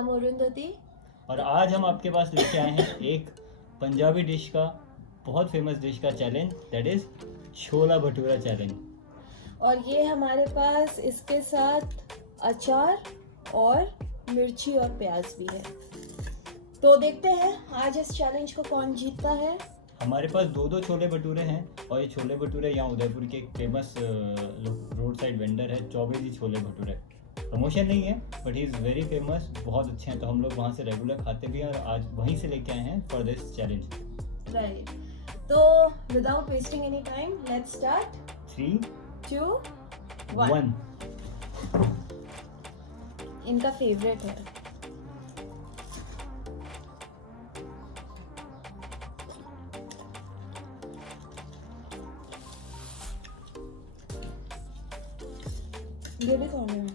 नाम अरुंधति और आज हम आपके पास लेके आए हैं एक पंजाबी डिश का, बहुत फेमस डिश का challenge, that is chhola bhatura challenge. और ये हमारे पास इसके साथ अचार और मिर्ची और प्याज भी है। तो देखते हैं आज इस चैलेंज को कौन जीतता है। हमारे पास दो छोले भटूरे हैं और ये छोले भटूरे यहाँ उदयपुर के एक फेमस रोड साइड वेंडर है, चौबे जी छोले भटूरे। प्रमोशन नहीं है but he is very famous, बहुत अच्छे हैं, तो हम लोग वहाँ से रेगुलर खाते भी हैं और आज वहीं से लेके आए हैं फॉर दिस चैलेंज। राइट, तो without wasting any time let's start. 3, 2, 1। इनका फेवरेट है। ये भी खाने हैं।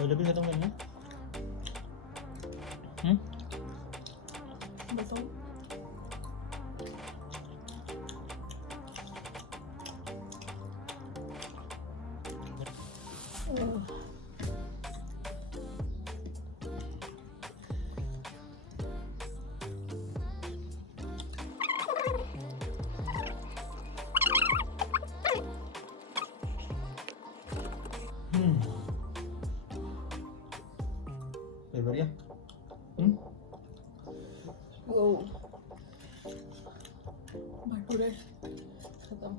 छोले भी खत्म करना। बताओ। खत्म।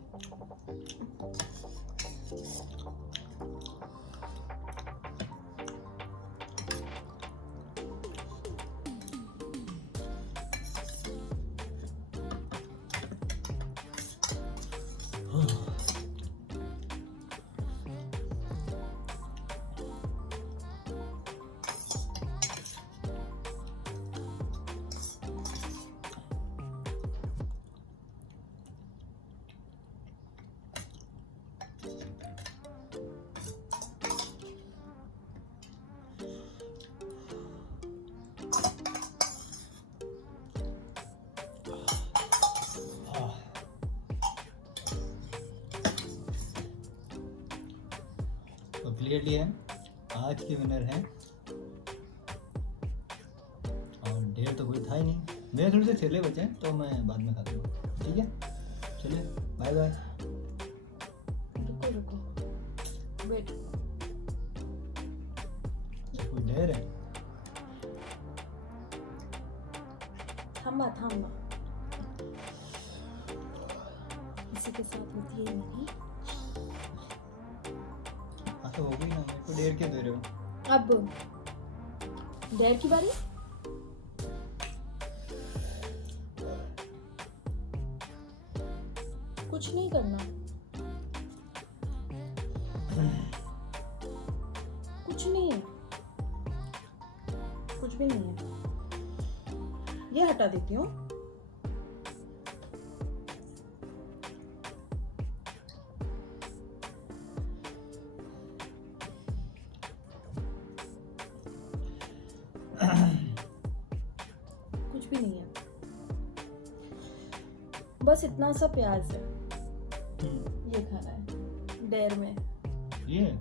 तो क्लियरली है आज के विनर हैं, और ढेर तो कोई था ही नहीं। मेरे थोड़े से छेले बचे हैं तो मैं बाद में खाता हूँ, ठीक है? चलिए बाय बाय। रुको रुको वेट, कोई ढेर है? थामा थामा, इसी के साथ होती है मेरी। हाँ तो हो गई ना, मेरे को ढेर क्यों दे रहे हो? अब डेयर की बारी। कुछ नहीं करना, कुछ नहीं है, कुछ भी नहीं है। ये हटा देती हूँ। कुछ भी नहीं है, बस इतना सा प्याज है, ये खाना है डेयर में। ये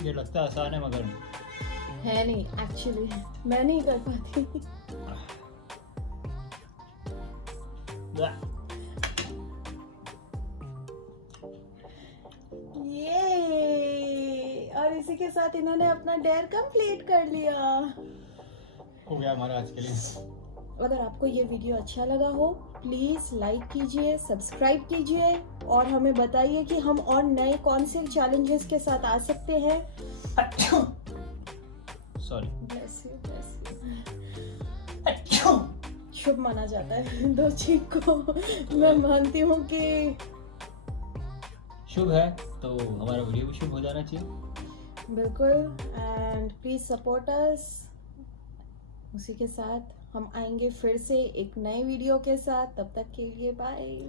ये लगता है आसान है मगर है नहीं, एक्चुअली मैं नहीं कर पाती। ये और इसी के साथ इन्होंने अपना डेयर कंप्लीट कर लिया। हो गया हमारा आज के लिए। अगर आपको ये वीडियो अच्छा लगा हो प्लीज़ लाइक कीजिए, सब्सक्राइब कीजिए और हमें बताइए कि हम और नए कौन से चैलेंजेस के साथ आ सकते हैं। Sorry, bless you, bless you. शुभ माना जाता है दो चीज को। मैं मानती हूँ कि शुभ है तो हमारा वीडियो भी शुभ हो जाना चाहिए। बिल्कुल, एंड प्लीज सपोर्ट अस। उसी के साथ हम आएंगे फिर से एक नए वीडियो के साथ, तब तक के लिए बाय।